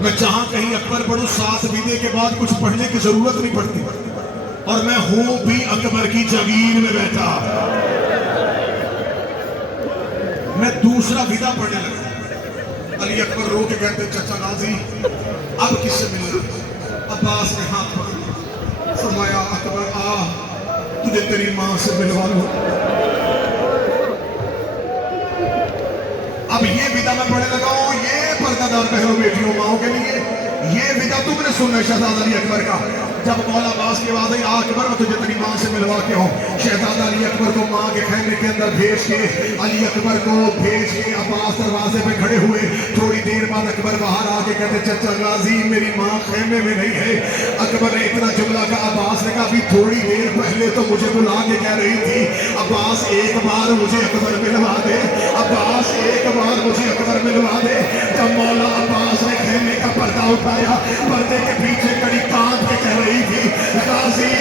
मैं जहां कहीं अकबर पढ़ूं 7 विदे के बाद कुछ पढ़ने की जरूरत नहीं पड़ती। और मैं हूं भी अकबर की जगीर में बैठा। मैं दूसरा विदा पढ़ने लगा। अली अकबर रो के कहते, चाचा गाजी अब किससे मिलना? अब्बास ने हाथ पकड़ा, फरमाया अकबर आ, तुझे तेरी मां से मिलवा लूं। अब ये विदा मैं पढ़ने लगा हूं, ये पर्दादार बहनों बेटियों माओ के लिए ये विदा तुमने सुनना है शहजादा अली अकबर का। जब मौला अब्बास की आवाज आई, अकबर मैं तुझे तेरी मां से मिलवा के हूं। शहजादा अली अकबर को मां के खेमे के अंदर भेज के, अली अकबर को भेज के अब्बास दरवाजे पे खड़े हुए। थोड़ी देर बाद अकबर बाहर आके कहते, चचा गाजी मेरी मां खेमे में नहीं है। अकबर ने इतना जुमला कहा, अब्बास ने कहा अभी थोड़ी देर पहले तो मुझे बुला के कह रही थी अब्बास एक बार मुझे अकबर मिलवा दे, अब्बास एक बार मुझे अकबर मिलवा दे। जब मौला अब्बास ने खेमे का पर्दा उठाया, पर्दे के पीछे कड़ी कांप के कह रही थी, गाजी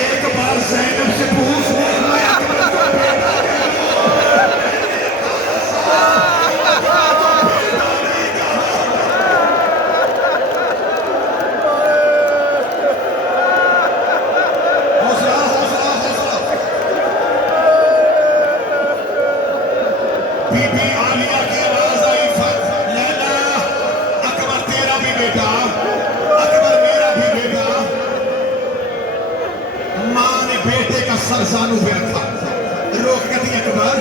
एक बार ज़ैनब से पूछ मैं अकबर को बेटा कह दूं। हौसला हौसला हौसला। बीबी आलिया की आवाज आई, लैला अकबर तेरा भी बेटा, अकबर मेरा भी बेटा। मां ने बेटे का सर जानू पे रखा, रोक कहती अकबर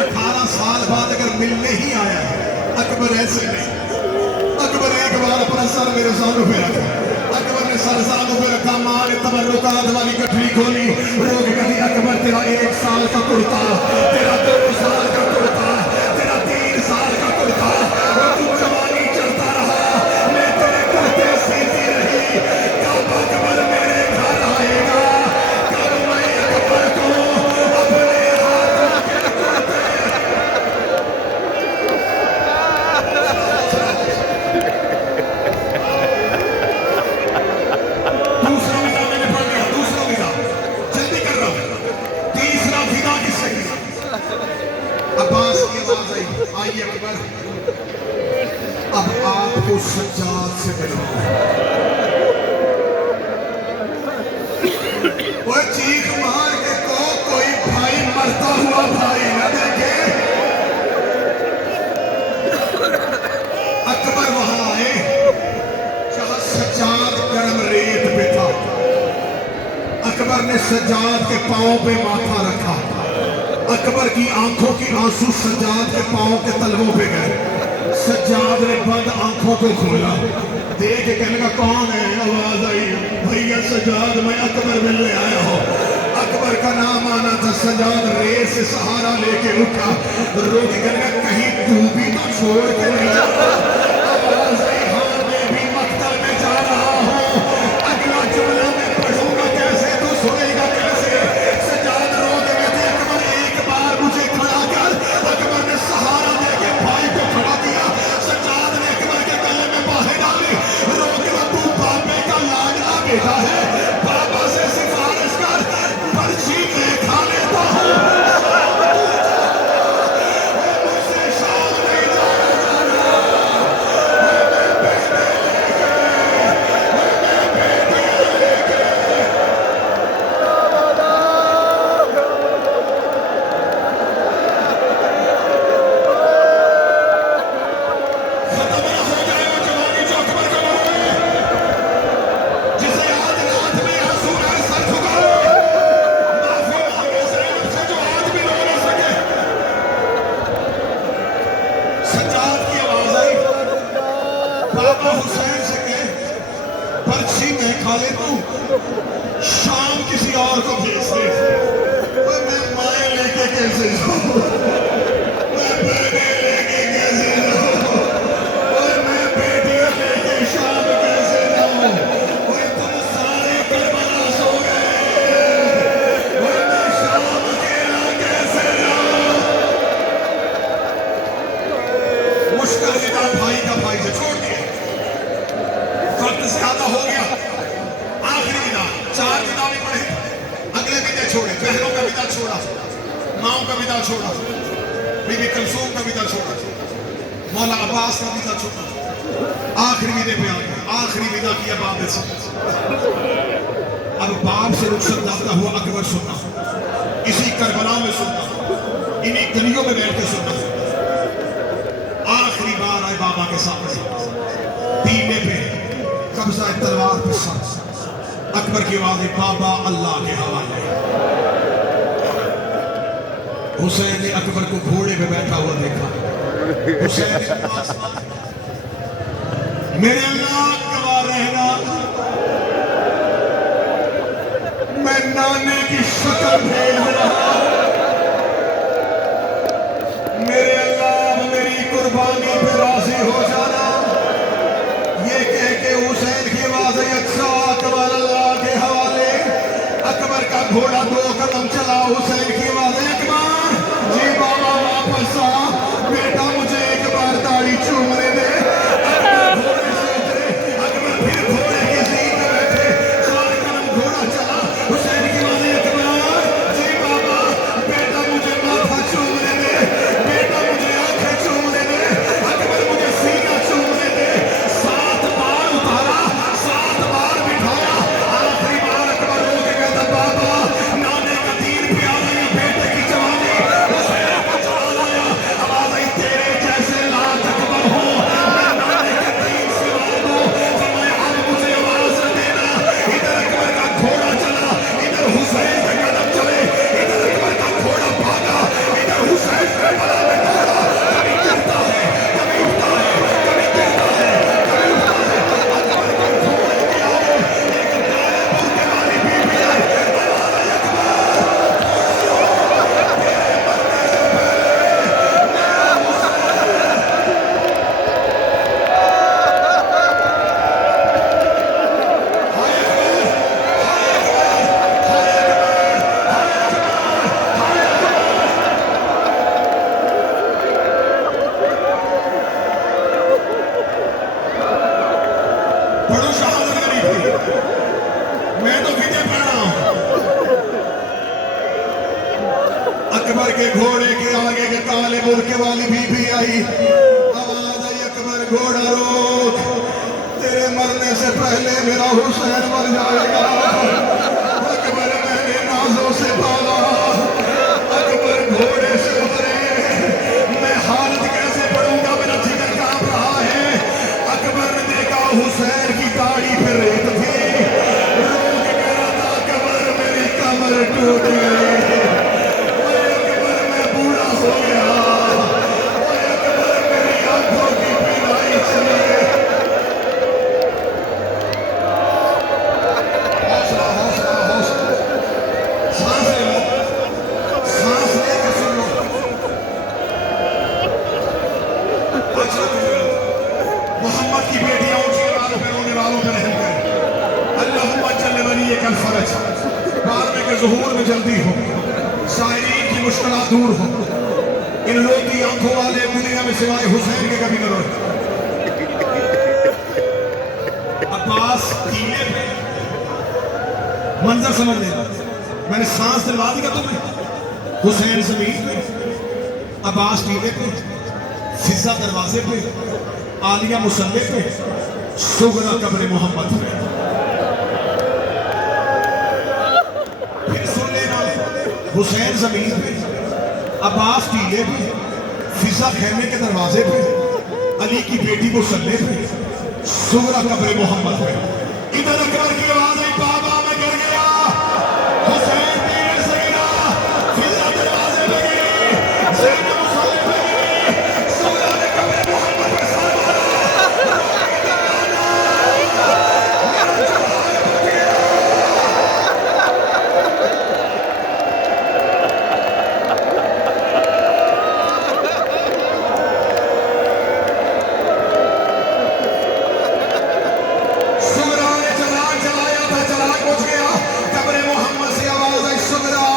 18 साल बाद अगर मिलने ही आया है, अकबर ऐसे नहीं। अकबर एक बार अपना सर मेरे सामने पे रखा, अकबर ने सर सामने पे रखा, माँ ने तबर्रुकात वाली गठरी खोली, रोक कहती अकबर तेरा 1 साल का कुर्ता, तेरा 2 साल का कुर्ता, तेरा 3 साल का कुर्ता, और तू जवानी चलता रहा, मैं तेरे कुर्ते सीती रही, कब अकबर मेरे घर आएगा, कब मैं अकबर को अपने हाथों के कुर्ते। दूसरा विदा मैंने पढ़ लिया, दूसरा विदा जल्दी कर रहा हूं। तीसरा विदा किससे किया? अब्बास की आवाज आई, आइए अकबर, अब आपको सज्जाद से मिलवाऊं। वो चीख मार के को कोई भाई मरता हुआ भाई न देखे। अकबर वहां आए जहां सज्जाद गर्म रेत पे था। अकबर ने सज्जाद के पांव पे माथा रखा, अकबर की आंखों की आंसू सज्जाद के पांव के तलवों पे गए। सज्जाद ने बंद आंखों को खोला, देख के कहने का कौन है? आवाज आई, भैया सज्जाद मैं अकबर मिलने आया हूँ। अकबर का नाम आना था। सज्जाद रेत से सहारा लेके उठा, रो के कहने का कहीं तू भी तो छोड़ के नहीं जा। आवाज आई, हाँ मैं भी मक्तल में जा रहा हूँ, अगला जुमला मैं पढ़ूंगा कैसे, तू सुनेगा कैसे? सज्जाद रो के कहते अकबर एक बार मुझे खड़ा कर। अकबर ने सहारा देके भाई को खड़ा किया। सज्जाद ने अकबर के गले में बाहें डाली, रो के तू बापे का लाडला बेटा है, बाबा से सिफारिश कर, पर्ची मैं खा लेता हूँ, मुझसे शाम नहीं जाना खत्म ना हो जाए वो जवानी जो अकबर का नाम है, जिसे आज रात में आंसू है सर झुकाओ, माफी मांगो ज़ैनब से जो आज भी रो ना सके। सज्जाद की आवाज आई, बाबा हुसैन से कहे पर्ची मैं खा लेता हूँ, शाम किसी और को भेज दे। ओए मैं माए लेके कैसे जाऊँ, मैं बेटे लेके कैसे जाऊँ, ओए मैं बेटियां लेके शाम कैसे जाऊँ, ओए तुम सारे करबला सो गए, ओए मैं शाम अकेला कैसे जाऊँ। मुश्किल विदा भाई का भाई से छोड़ दिया, वक्त ज्यादा हो गया। आखिरी विदा, 4 विदा भी पढ़े, अगले विदा छोड़े, बहनों का विदा छोड़ा, माओ का विदा छोड़ा, बीबी कलसूम का विदा छोड़ा, मौला अब्बास का विदा छोड़ा, आखिरी विदे पे आ गया। आखिरी विदा किया बाप से। अब बाप से रुखसत जाता हुआ अकबर सुनना, इसी करबला में सुनना, इन्हीं गलियों में बैठ के सुनना। आखिरी बार आए बाबा के सामने, दीने पे कब्जा है, तलवार पे सर। अकबर की आवाज है, बाबा अल्लाह के हवाले। हुसैन ने अकबर को घोड़े पे बैठा हुआ देखा। हुसैन ने पास मेरे अल्लाह गवाह रहना, मैं नाने की शक्ल भेज रहा हूं, मेरे अल्लाह मेरी कुर्बानी पे राजी हो जाना। ये कह के हुसैन की आवाज है, अच्छा अकबर अल्लाह के हवाले। अकबर का घोड़ा 2 कदम चला, हुसैन की आवाज है, अकबर जी बाबा वापस आ, बेटा मुझे एक बार दाढ़ी चूमने दे। अकबर घोड़े से उतरे, अकबर फिर घोड़े की सीट पे बैठे, 4 कदम घोड़ा चला। हुसैन की आवाज है, अकबर जी बाबा मैं तो विजय पढ़ रहा हूं। अकबर के घोड़े के आगे के काले मुर्के वाली बीबी आई, आवाज आई अकबर घोड़ा रोक, तेरे मरने से पहले मेरा हुसैन मर जाएगा। अकबर मैंने नाजों से पाला, अकबर घोड़े से उतरे, मैं हालत कैसे पढ़ूंगा, मेरा जिगर कांप रहा है। अकबर ने देखा हुसैन की दाढ़ी पे रेत थी, रोक कह रहा था अकबर मेरी कमर टूट गई, अकबर मैं बूढ़ा हो गया, अकबर मेरी आंखों की बीमारी चली गई। हौसला हौसला हौसला, सांस ले लो, सांस लेकर सुन लो। मोहम्मद की बेटियां ऊंची आवाज में रोने वालों पर रहम करें। अल्लाहुम्मा जल्ल वलियकल फरज, बारमे के ज़ुहूर में जल्दी हो, सायरीन की मुश्किलात दूर हो, इन रोती आंखों वाले दुनिया में सिवाय हुसैन के कभी न रोए। अब्बास टीले पे मंजर समझ लेना, मैंने सांस दिलवा दी का तुम्हें। हुसैन जमीन पे, अब्बास टीले पे, फिजा दरवाजे पे, आलिया मुसल्ले पे, सुगरा कब्र मोहम्मद पे। फिर सुन लेना, हुसैन जमीन पे, अब्बास टीले पे, फिजा खेमे के दरवाजे पे, अली की बेटी मुसल्ले पे, सुगरा कब्र मोहम्मद पे। इधर अकबर की आवाज आई, बाबा मैं गिर गया, हुसैन टीले से गिरा, फिजा दरवाजे पे गिरी, ज़ैनब मुसल्ले पे गिरी, सुगरा ने कब्र मोहम्मद पे सर मारा। सुगरा ने चराग जलाया था, चराग बुझ गया, कब्र मोहम्मद से आवाज आई, सुगरा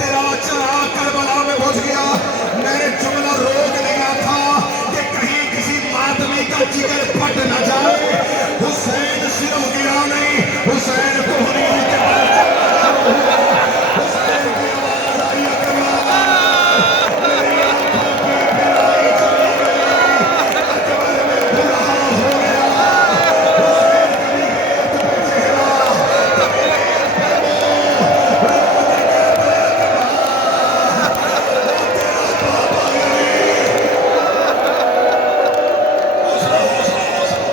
तेरा चराग करबला में बुझ गया। मैंने जुमला रोक लिया था कि कहीं किसी मातमी का जिगर फट न जाए। हुसैन सिर्फ गिरा नहीं, हुसैन कोहनी के बल चलना शुरू हुआ। हुसैन की आवाज आई, अकबर मेरी आंखों की बीमारी चली गई, अकबर मैं बुरा हो गया। हुसैन कभी हेत पे चेहरा, कभी रेत पे मुंह, रोने कहता है अकबर तेरा बाबा नहीं। हौसला हौसला हौसला,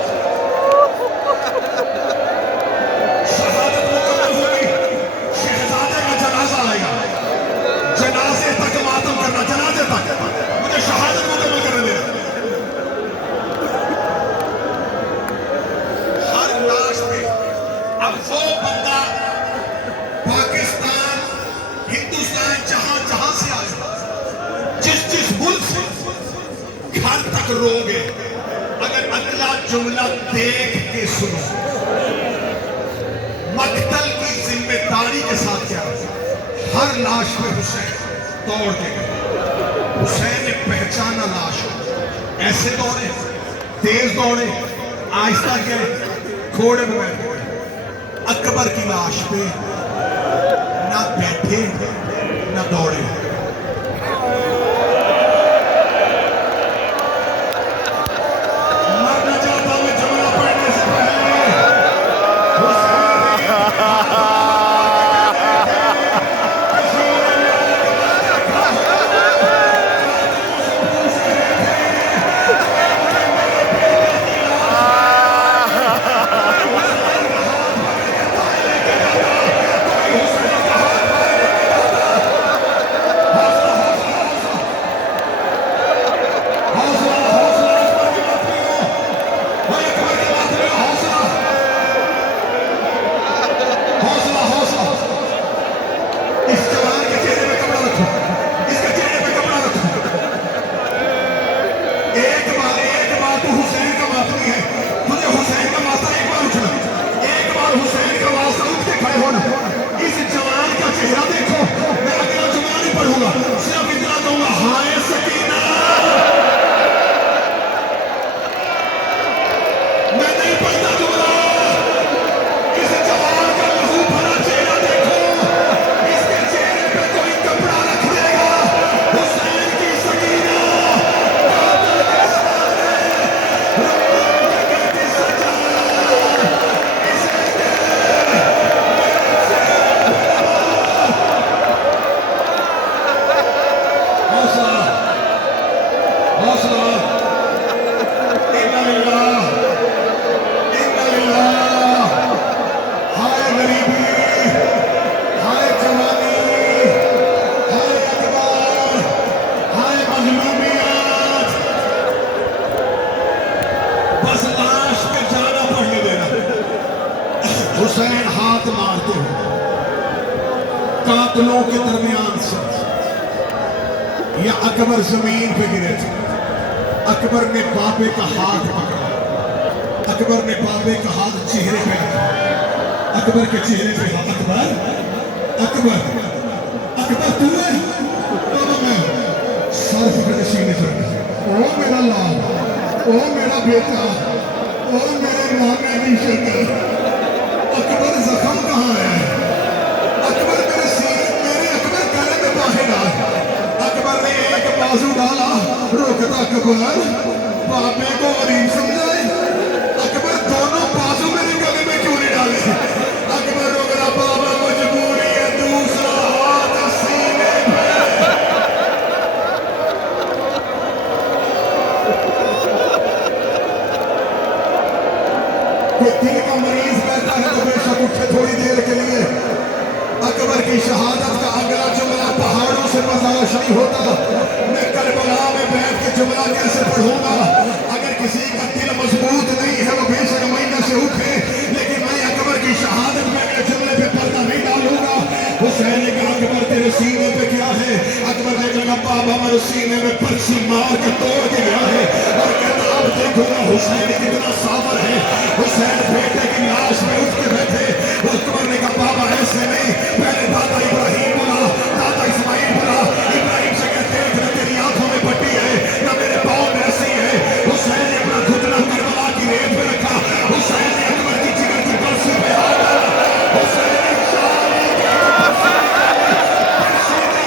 शहादत मुकम्मल हो गई, शहजादे का जनाजा आएगा, जनाजे तक मातम करना, जनाजे तक मुझे शहादत मुकम्मल करने देना। हर लाश पे अब वो बंदा पाकिस्तान हिंदुस्तान जहां जहां से आए, जिस जिस मुल्क से घर तक रोगे, अगर अगला जुमला देख के सुनो, मकतल की जिम्मेदारी के साथ क्या, हर लाश में हुसैन दौड़ के गए। हुसैन ने पहचाना लाश, ऐसे दौड़े, तेज दौड़े, आहिस्ता गए, घोड़े में बैठ गए। अकबर की लाश पे ना बैठे ना दौड़े, मरना चाहता मैं जुमला पढ़ने से पहले। हुसैन حسین ہاتھ مارتے ہوئے قاتلوں کے درمیان سے یا اکبر زمین پہ گرے تھے. اکبر نے بابے کا ہاتھ پکڑا. اکبر نے بابے کا ہاتھ چہرے پہ رکھا. اکبر کے چہرے پہ ہاتھ. اکبر اکبر اکبر تو ہے؟ بابا میں. سر پکڑ کے سینے سے رکھا. او میرا لال, او میرا بیٹا, او میرے ماں میں نہیں شکر. اکبر زخم کہاں ہے؟ اکبر میرے سینے, میرے اکبر گلے میں باہر ڈال. اکبر نے ایک بازو ڈالا. روکتا اکبر, بابے کو غریب سمجھائے. اکبر دونوں بازو میرے گلے میں کیوں نہیں ڈالے؟ اکبر روک رہا. بابا مجبوری ہے. دوسرا ہاتھ سینے پہ. کوئی دل کا مریض بیٹھا ہے تو بے شک اٹھے تھوڑی دیر کے لیے. اکبر کی شہادت کا اگلا جملہ پہاڑوں سے برداشت نہیں ہوتا. میں کربلا میں بیٹھ کے جملہ کیسے پڑھوں گا؟ اگر کسی کا دل مضبوط نہیں ہے وہ بے شک مہینہ سے اٹھے, لیکن میں اکبر کی شہادت میں اگلے جملے پہ پردہ نہیں ڈالوں گا. حسین نے کہا اکبر تیرے سینے پہ کیا ہے؟ اکبر نے کہا بابا میرے سینے میں پرچی مار کے توڑ کے گیا ہے. اور کہتا اب دیکھو گا حسین کتنا صابر ہے. حسین بیٹے کی لاش میں اٹھ کے بیٹھے. اکبر نے کہا بابا ایسے نہیں, پہلے دادا ابراہیم بلا, دادا اسماعیل بلا. ابراہیم سے کہتے ہیں نہ تیری آنکھوں میں پٹی ہے نہ میرے پاؤں میں رسی ہے. حسین نے اپنا گھٹنا کربلا کی ریت پہ رکھا. حسین نے اکبر کی جگر کی برسی پہ ہاتھ ڈالا. حسین نے شالی کی برسی پہ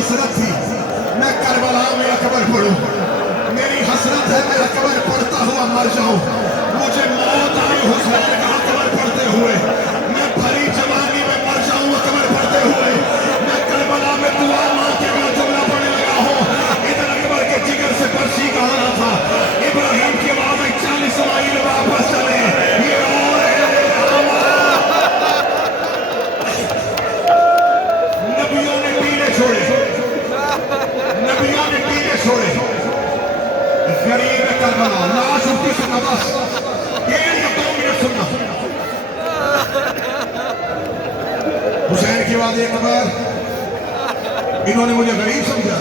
حسرت تھی میں کربلا میں اکبر پڑھوں. میری حسرت ہے میں اکبر پڑھتا ہوا مر جاؤں. مجھے موت آئی حسین کا اکبر پڑھتے ہوئے. میں بھری جوانی میں مر جاؤں اکبر پڑھتے ہوئے. میں کربلا میں دعا ماں کے اگلا جملہ پڑھنے لگا ہوں. ادھر اکبر کے جگر سے پرچی کا آنا تھا. ابراہیم کی آواز ہے 40 اسماعیل واپس چلے. یہ اور نبیوں نے ٹیلے چھوڑے. نبیوں نے ٹیلے چھوڑے. غریب کربلا لاش اٹھتی سنا. بس 1 یا 2 منٹ سننا. حسین کی آواز اکبر, انہوں نے مجھے غریب سمجھا.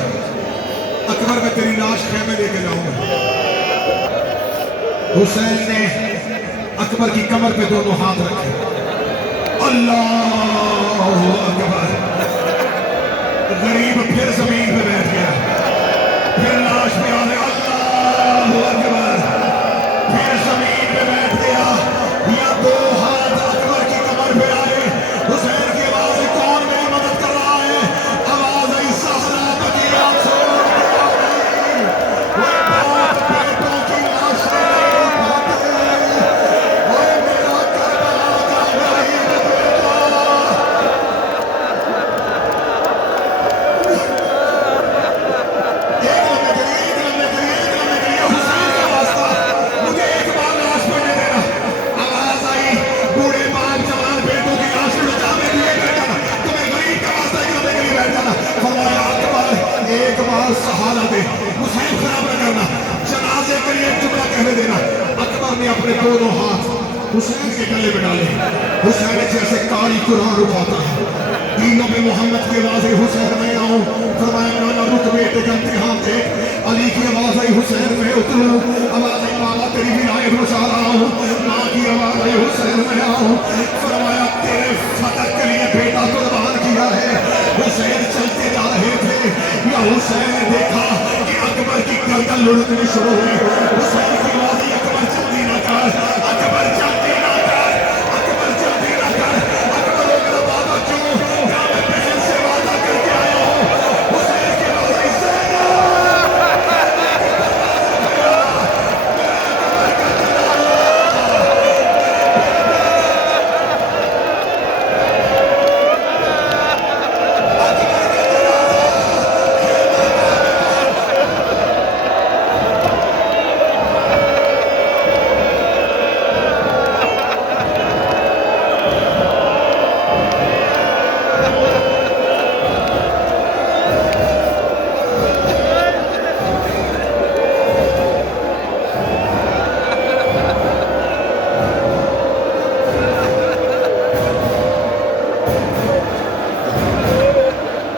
اکبر میں تیری لاش خیمے لے کے جاؤں گا. حسین نے اکبر کی کمر پہ دونوں ہاتھ رکھے. اللہ اکبر. غریب پھر زمین پہ بیٹھ گیا. پھر لاش پہ آنے. اللہ اکبر. پھر زمین پہ بیٹھ گیا. یا 2 ہاتھ اکبر کی کمر پہ آئے. حسین کی آواز ہے کون میری مدد کر رہا ہے؟ آواز آئی زہرا بقیہ چھوڑ کے آ گئی. وہ باپ بیٹوں کی لاشیں نہیں اٹھاتے. وہ میرا کربلا کا غریب بیٹا. سہارا دے. حسین خراب نہ کرنا. جنازے کے لیے ایک جملہ کہنے دینا. اکبر نے اپنے دونوں ہاتھ حسین کے گلے میں ڈالے. حسین جیسے کاری قرآن اٹھاتا ہے. تینوں میں محمد کی آواز آئی حسین میں آؤں. فرمایا نانا رک بیٹے کا امتحان تھے. علی کی آواز آئی حسین میں اتروں. آواز آئی بابا تیری ولایت بچا رہا ہوں. ماں کی آواز آئی حسین میں آؤں. فرمایا تیرے فتح کے لیے بیٹا قربان کیا ہے. حسین چلتے جا رہے تھے. یا حسین نے دیکھا کہ اکبر کی گردن لڑکنے شروع ہوئی.